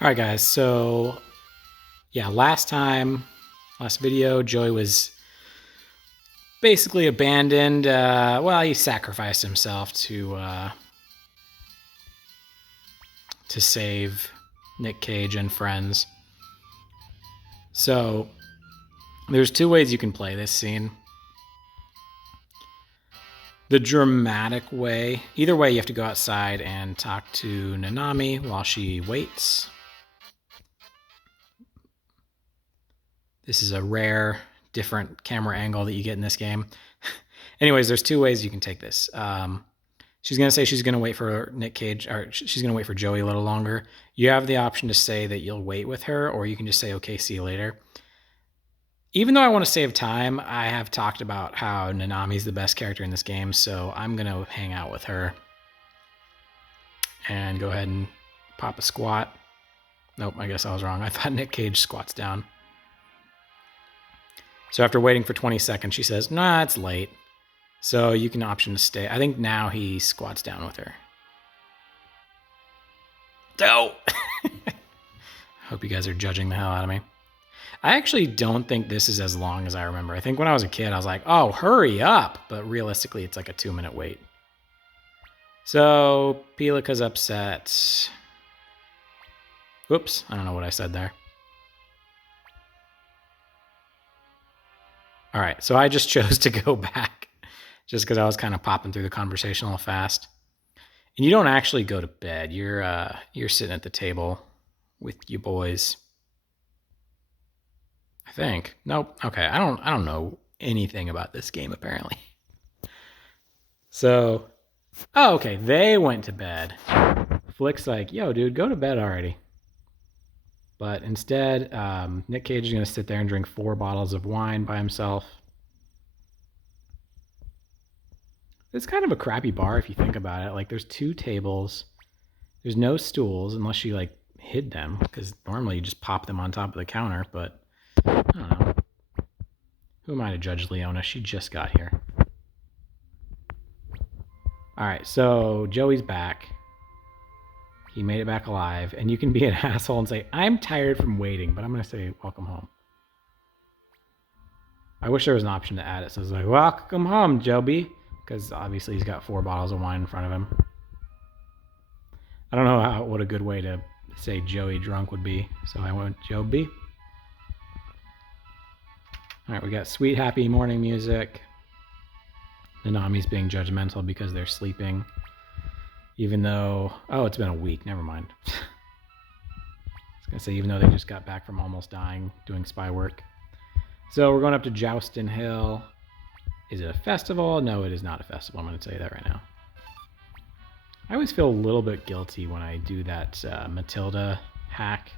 All right, guys. So, yeah, last video, Joey was basically abandoned. Well, he sacrificed himself to save Nick Cage and friends. So, there's two ways you can play this scene. The dramatic way, either way, you have to go outside and talk to Nanami while she waits. This is a rare, different camera angle that you get in this game. Anyways, there's two ways you can take this. She's going to say she's going to wait for Nick Cage, or she's going to wait for Joey a little longer. You have the option to say that you'll wait with her, or you can just say, okay, see you later. Even though I want to save time, I have talked about how Nanami's the best character in this game, so I'm going to hang out with her and go ahead and pop a squat. Nope, I guess I was wrong. I thought Nick Cage squats down. So after waiting for 20 seconds, she says, nah, it's late. So you can option to stay. I think now he squats down with her. Oh! Hope you guys are judging the hell out of me. I actually don't think this is as long as I remember. I think when I was a kid, I was like, oh, hurry up. But realistically, it's like a 2-minute wait. So Pilika's upset. Whoops, I don't know what I said there. All right, so I just chose to go back just because I was kind of popping through the conversation a little fast. And you don't actually go to bed. You're sitting at the table with you boys. I think. Nope. Okay. I don't know anything about this game apparently. So, oh, okay. They went to bed. Flick's like, yo, dude, go to bed already. But instead, Nick Cage is going to sit there and drink 4 bottles of wine by himself. It's kind of a crappy bar if you think about it. Like, there's 2 tables. There's no stools unless she, like, hid them. Because normally you just pop them on top of the counter. But, I don't know. Who am I to judge Leona? She just got here. Alright, so Joey's back. He made it back alive. And you can be an asshole and say, I'm tired from waiting. But I'm going to say, welcome home. I wish there was an option to add it. So it's like, welcome home, Joby. Because obviously he's got 4 bottles of wine in front of him. I don't know what a good way to say Joey drunk would be. So I went Joby. All right, we got sweet, happy morning music. Nanami's being judgmental because they're sleeping. Even though, oh, it's been a week. Never mind. I was going to say, even though they just got back from almost dying doing spy work. So we're going up to Joustin Hill. Is it a festival? No, it is not a festival. I'm going to tell you that right now. I always feel a little bit guilty when I do that Matilda hack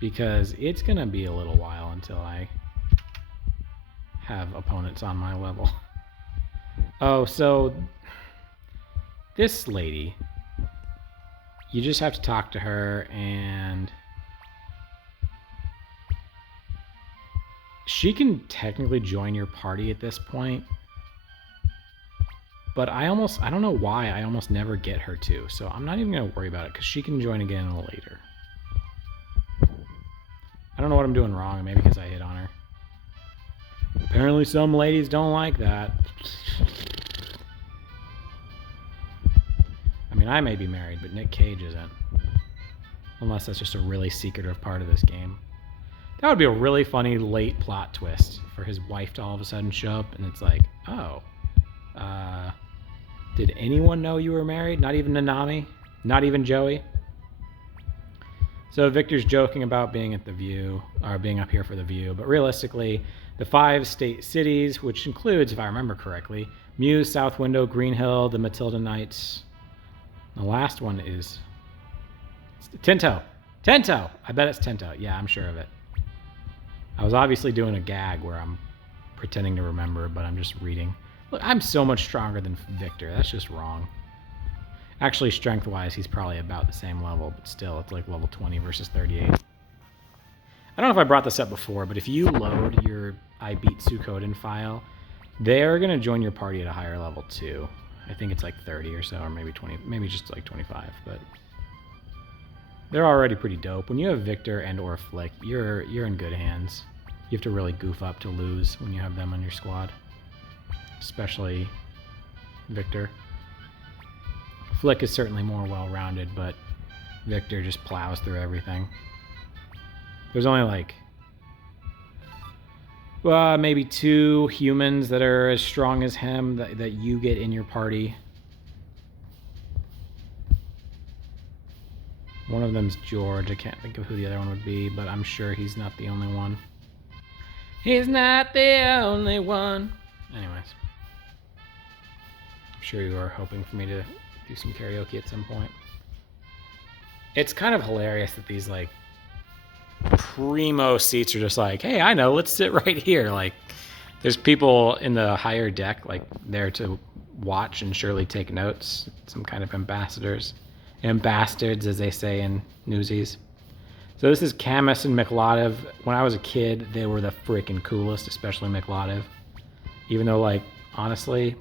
because it's going to be a little while until I have opponents on my level. Oh, so this lady, you just have to talk to her and she can technically join your party at this point. But I don't know why, I almost never get her to. So I'm not even going to worry about it because she can join again later. I don't know what I'm doing wrong, maybe because I hit on her. Apparently some ladies don't like that. I mean, I may be married, but Nick Cage isn't. Unless that's just a really secretive part of this game. That would be a really funny late plot twist for his wife to all of a sudden show up and it's like, oh, did anyone know you were married? Not even Nanami? Not even Joey? So Victor's joking about being at the View, or being up here for the View, but realistically, the 5 state cities, which includes, if I remember correctly, Muse, South Window, Green Hill, the Matilda Knights. The last one is Tinto. Tinto! I bet it's Tinto. Yeah, I'm sure of it. I was obviously doing a gag where I'm pretending to remember, but I'm just reading. Look, I'm so much stronger than Victor. That's just wrong. Actually, strength-wise, he's probably about the same level, but still, it's like level 20 versus 38. I don't know if I brought this up before, but if you load your I Beat Suikoden file, they're going to join your party at a higher level too. I think it's like 30 or so, or maybe 20, maybe just like 25, but they're already pretty dope. When you have Victor and or Flick, you're in good hands. You have to really goof up to lose when you have them on your squad. Especially Victor. Flick is certainly more well-rounded, but Victor just plows through everything. There's only like maybe 2 humans that are as strong as him that you get in your party. One of them's George. I can't think of who the other one would be, but I'm sure he's not the only one. He's not the only one. Anyways. I'm sure you are hoping for me to do some karaoke at some point. It's kind of hilarious that these like primo seats are just like, hey, I know, let's sit right here. Like, there's people in the higher deck like there to watch and surely take notes. Some kind of ambassadors. Bastards, as they say in Newsies. So this is Camus and Miklotov. When I was a kid, they were the freaking coolest, especially Miklotov. Even though, like, honestly,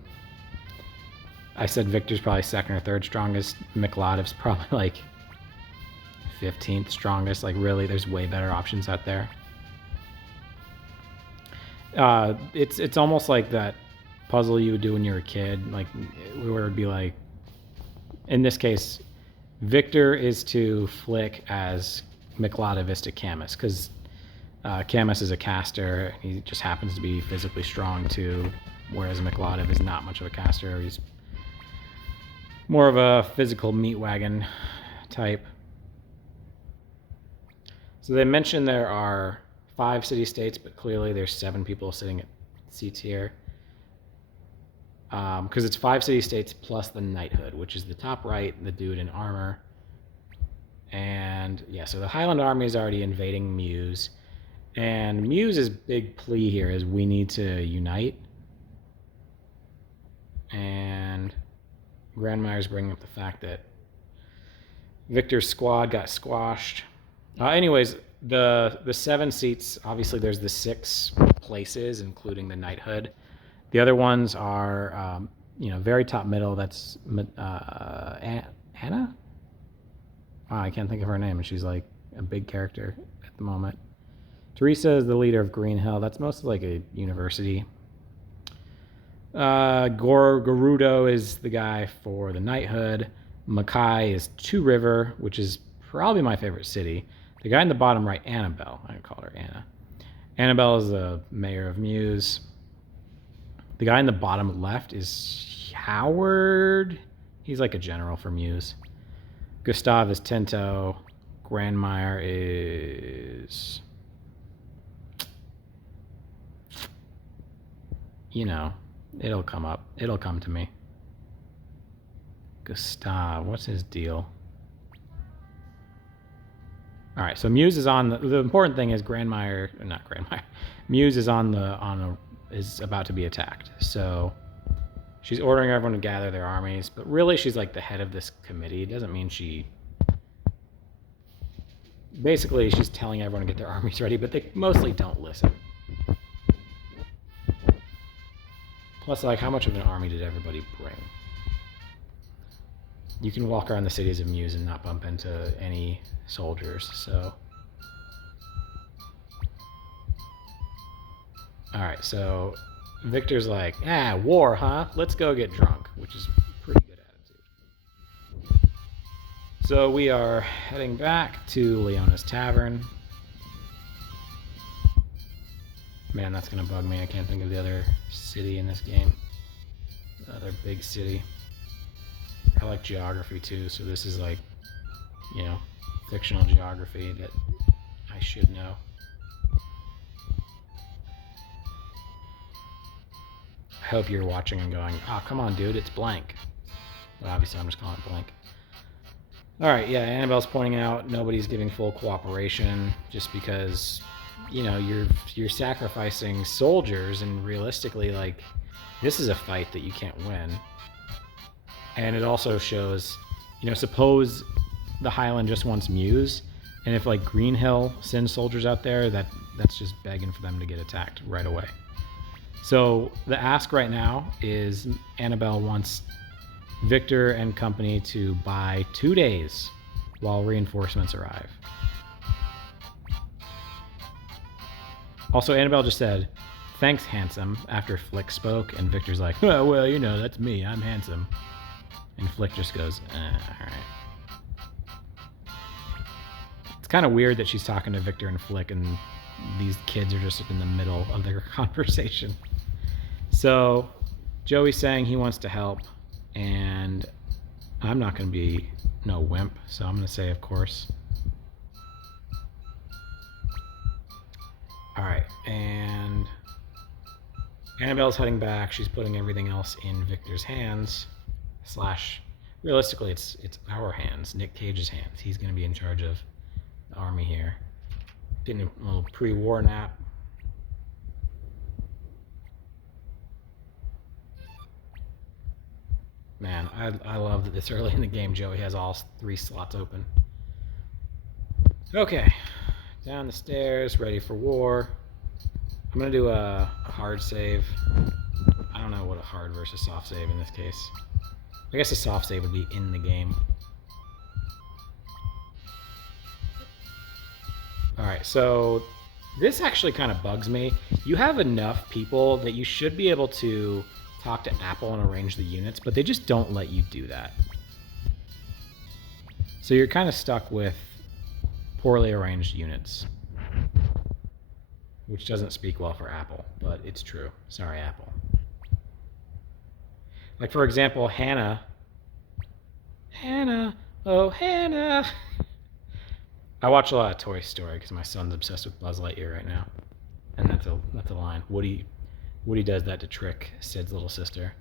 I said Victor's probably 2nd or 3rd strongest. Miklotov's probably like 15th strongest. Like, really, there's way better options out there. It's almost like that puzzle you would do when you were a kid, like where it would be like, in this case, Victor is to Flick as Miklotov is to Camus, because Camus is a caster. He just happens to be physically strong too, whereas Miklotov is not much of a caster. He's more of a physical meat wagon type. So they mentioned there are 5 city-states, but clearly there's 7 people sitting at seats here. Because it's 5 city-states plus the knighthood, which is the top right, the dude in armor. And yeah, so the Highland army is already invading Muse. And Muse's big plea here is we need to unite. And Grandmire's bringing up the fact that Victor's squad got squashed. Anyways, the 7 seats, obviously there's the 6 places, including the knighthood. The other ones are, very top middle. That's Anna? Wow, I can't think of her name. She's like a big character at the moment. Teresa is the leader of Green Hill. That's mostly like a university. Gerudo is the guy for the knighthood. Makai is Two River, which is probably my favorite city. The guy in the bottom right, Annabelle. I call her Anna. Annabelle is the mayor of Muse. The guy in the bottom left is Howard. He's like a general for Muse. Gustav is Tinto. Grandmire is... it'll come up. It'll come to me. Gustav, what's his deal? All right, so Muse is on the important thing is Muse is is about to be attacked. So she's ordering everyone to gather their armies, but really she's like the head of this committee. It doesn't mean basically she's telling everyone to get their armies ready, but they mostly don't listen. Plus, like, how much of an army did everybody bring? You can walk around the cities of Muse and not bump into any soldiers, so... Alright, so Victor's like, war, huh? Let's go get drunk, which is a pretty good attitude. So we are heading back to Leona's Tavern. Man, that's gonna bug me. I can't think of the other city in this game. The other big city. I like geography too, so this is like, fictional geography that I should know. I hope you're watching and going, come on, dude, it's blank. But obviously I'm just calling it blank. Alright, yeah, Annabelle's pointing out nobody's giving full cooperation just because, you're sacrificing soldiers, and realistically, like, this is a fight that you can't win. And it also shows, suppose the Highland just wants Muse, and if, like, Green Hill sends soldiers out there, that's just begging for them to get attacked right away. So the ask right now is Annabelle wants Victor and company to buy 2 days while reinforcements arrive. Also, Annabelle just said, "Thanks, handsome," after Flick spoke, and Victor's like, "Oh, well, you know, that's me. I'm handsome." And Flick just goes, all right. It's kind of weird that she's talking to Victor and Flick, and these kids are just in the middle of their conversation. So Joey's saying he wants to help, and I'm not going to be no wimp, so I'm going to say, of course. All right, and Annabelle's heading back. She's putting everything else in Victor's hands. / realistically, it's our hands, Nick Cage's hands. He's going to be in charge of the army here. Getting a little pre-war nap. Man, I love that this early in the game Joey has all 3 slots open. Okay, down the stairs, ready for war. I'm going to do a hard save. I don't know what a hard versus soft save in this case. I guess a soft save would be in the game. Alright, so this actually kind of bugs me. You have enough people that you should be able to talk to Apple and arrange the units, but they just don't let you do that. So you're kind of stuck with poorly arranged units. Which doesn't speak well for Apple, but it's true. Sorry, Apple. Like, for example, Hannah. Oh, Hannah. I watch a lot of Toy Story because my son's obsessed with Buzz Lightyear right now. And that's a line. Woody does that to trick Sid's little sister.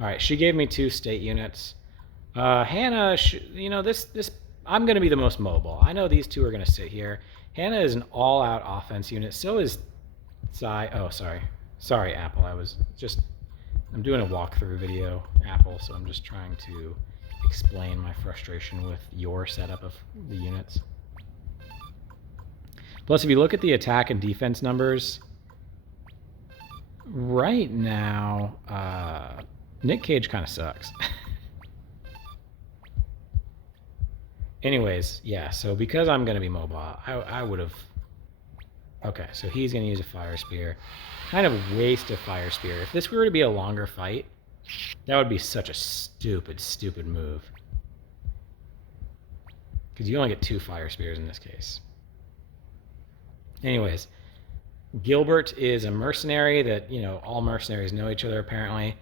All right, she gave me 2 state units. Hannah, you know, this I'm going to be the most mobile. I know these 2 are going to sit here. Hannah is an all-out offense unit. So is Oh, sorry. Sorry, Apple. I'm doing a walkthrough video, Apple, so I'm just trying to explain my frustration with your setup of the units. Plus, if you look at the attack and defense numbers, right now, Nick Cage kind of sucks. Anyways, yeah, so because I'm going to be mobile, I would have... Okay, so he's going to use a fire spear. Kind of waste a fire spear. If this were to be a longer fight, that would be such a stupid, stupid move. Because you only get 2 fire spears in this case. Anyways, Gilbert is a mercenary that, you know, all mercenaries know each other apparently.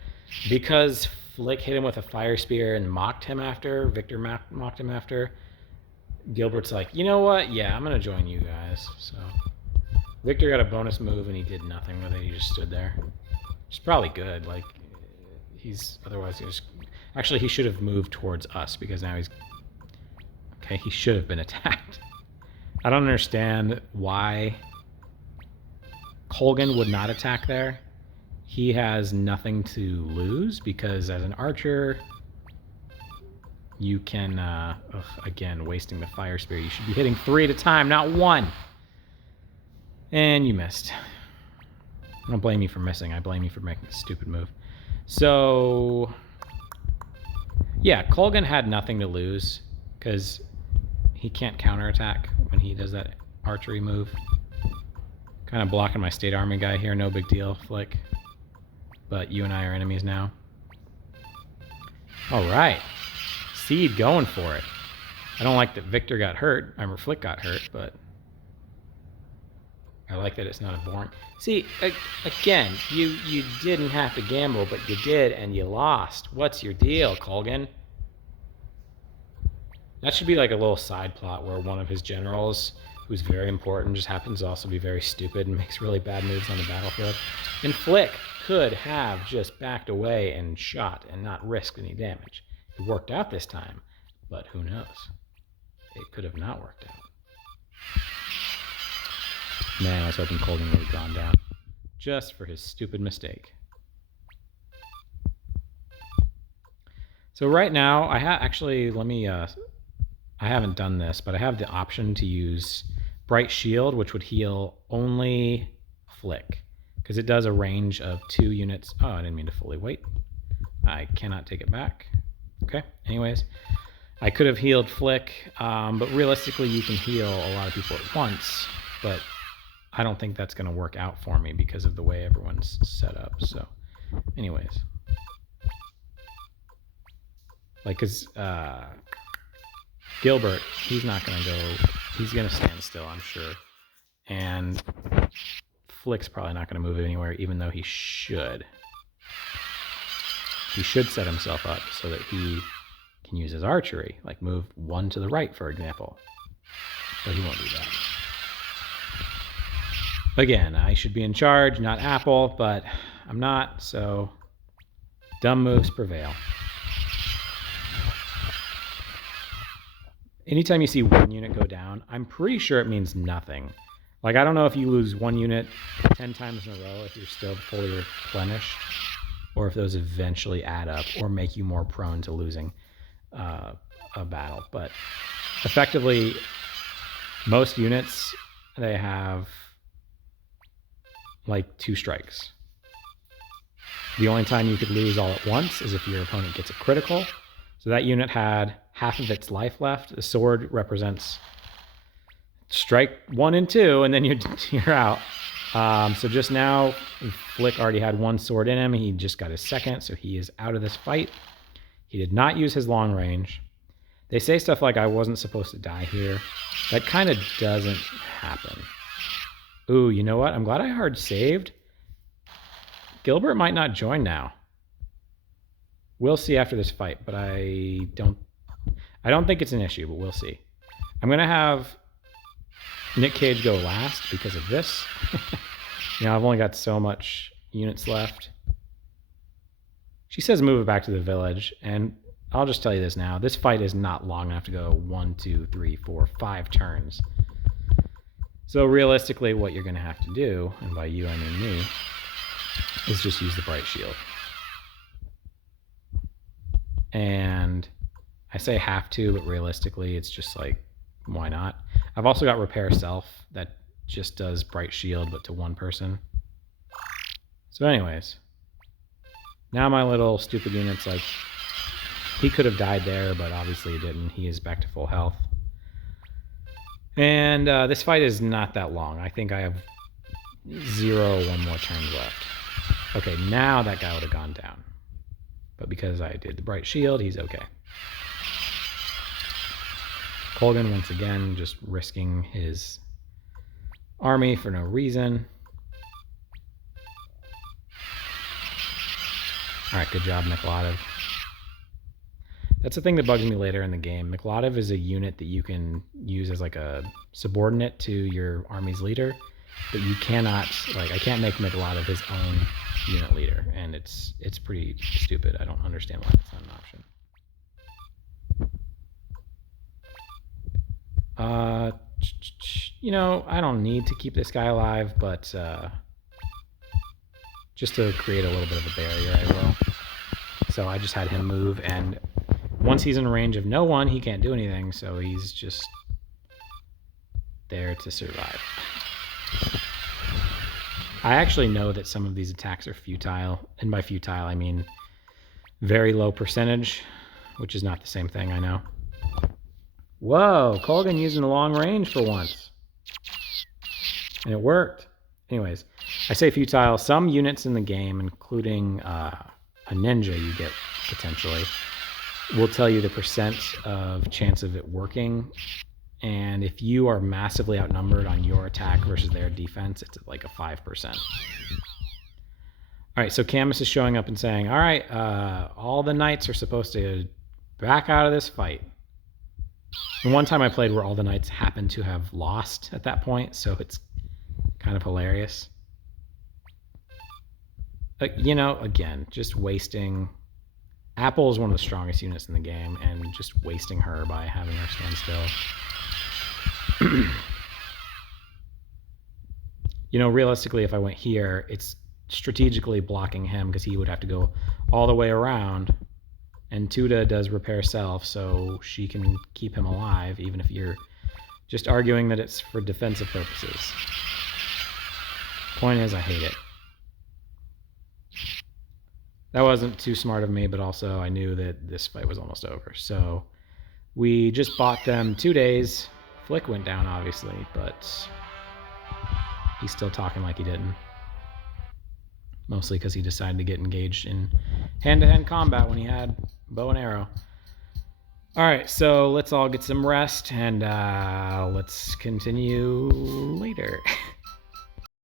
Because Flick hit him with a fire spear and mocked him after, Victor mocked him after, Gilbert's like, you know what? Yeah, I'm going to join you guys. So Victor got a bonus move and he did nothing with it. He just stood there. Which is probably good. Like, otherwise actually, he should have moved towards us because now okay, he should have been attacked. I don't understand why Colgan would not attack there. He has nothing to lose because as an archer, you can, again, wasting the fire spear. You should be hitting 3 at a time, not 1. And you missed. I don't blame you for missing. I blame you for making a stupid move. So, yeah, Colgan had nothing to lose because he can't counterattack when he does that archery move. Kind of blocking my state army guy here. No big deal, Flick. But you and I are enemies now. All right. Seed going for it. I don't like that Victor got hurt. Flick got hurt, but I like that it's not a boring... See, again, you didn't have to gamble, but you did, and you lost. What's your deal, Colgan? That should be like a little side plot where one of his generals, who's very important, just happens to also be very stupid and makes really bad moves on the battlefield. And Flick could have just backed away and shot and not risked any damage. It worked out this time, but who knows? It could have not worked out. Man, I was hoping Colgan would have gone down just for his stupid mistake. So right now, I haven't done this, but I have the option to use Bright Shield, which would heal only Flick, because it does a range of 2 units. Oh, I didn't mean to fully wait. I cannot take it back. Okay, anyways. I could have healed Flick, but realistically you can heal a lot of people at once, but I don't think that's going to work out for me because of the way everyone's set up. So anyways. Like, because Gilbert, he's not going to go, he's going to stand still, I'm sure. And Flick's probably not going to move anywhere, even though he should. He should set himself up so that he can use his archery, like move one to the right, for example. But he won't do that. Again, I should be in charge, not Apple, but I'm not, so dumb moves prevail. Anytime you see one unit go down, I'm pretty sure it means nothing. Like, I don't know if you lose one unit 10 times in a row if you're still fully replenished, or if those eventually add up or make you more prone to losing a battle. But effectively, most units, they have like 2 strikes. The only time you could lose all at once is if your opponent gets a critical. So that unit had half of its life left. The sword represents strike 1 and 2, and then you're out. So just now, Flick already had 1 sword in him. He just got his second, so he is out of this fight. He did not use his long range. They say stuff like, I wasn't supposed to die here. That kind of doesn't happen. Ooh, you know what? I'm glad I hard saved. Gilbert might not join now. We'll see after this fight, but I don't think it's an issue, but we'll see. I'm going to have Nick Cage go last because of this. I've only got so much units left. She says move it back to the village, and I'll just tell you this now. This fight is not long enough to go 1, 2, 3, 4, 5 turns. So realistically, what you're going to have to do, and by you I mean me, is just use the bright shield. And I say have to, but realistically, it's just like, why not? I've also got repair self that just does bright shield, but to 1 person. So anyways, now my little stupid unit's like, he could have died there, but obviously he didn't. He is back to full health. And this fight is not that long. I think I have 1 more turn left. Okay, now that guy would have gone down. But because I did the bright shield, he's okay. Colgan, once again, just risking his army for no reason. All right, good job, Mikladov. That's the thing that bugs me later in the game. Mikladov is a unit that you can use as like a subordinate to your army's leader, but you cannot, like, I can't make Mikladov his own unit leader, and it's pretty stupid. I don't understand why that's not an option. I don't need to keep this guy alive, but just to create a little bit of a barrier, I will. So I just had him move, and once he's in range of no one, he can't do anything, so he's just there to survive. I actually know that some of these attacks are futile, and by futile I mean very low percentage, which is not the same thing, I know. Whoa, Colgan using the long range for once. And it worked. Anyways, I say futile. Some units in the game, including a ninja you get potentially, will tell you the percent of chance of it working. And if you are massively outnumbered on your attack versus their defense, it's like a 5%. All right, so Camus is showing up and saying, all right, all the knights are supposed to back out of this fight. And one time I played where all the knights happened to have lost at that point, so it's kind of hilarious. Again, just wasting... Apple is one of the strongest units in the game, and just wasting her by having her stand still. Realistically, if I went here, it's strategically blocking him because he would have to go all the way around. And Tuda does repair self, so she can keep him alive, even if you're just arguing that it's for defensive purposes. Point is, I hate it. That wasn't too smart of me, but also I knew that this fight was almost over. So we just bought them 2 days. Flick went down, obviously, but he's still talking like he didn't. Mostly because he decided to get engaged in hand-to-hand combat when he had bow and arrow. All right, so let's all get some rest, and let's continue later.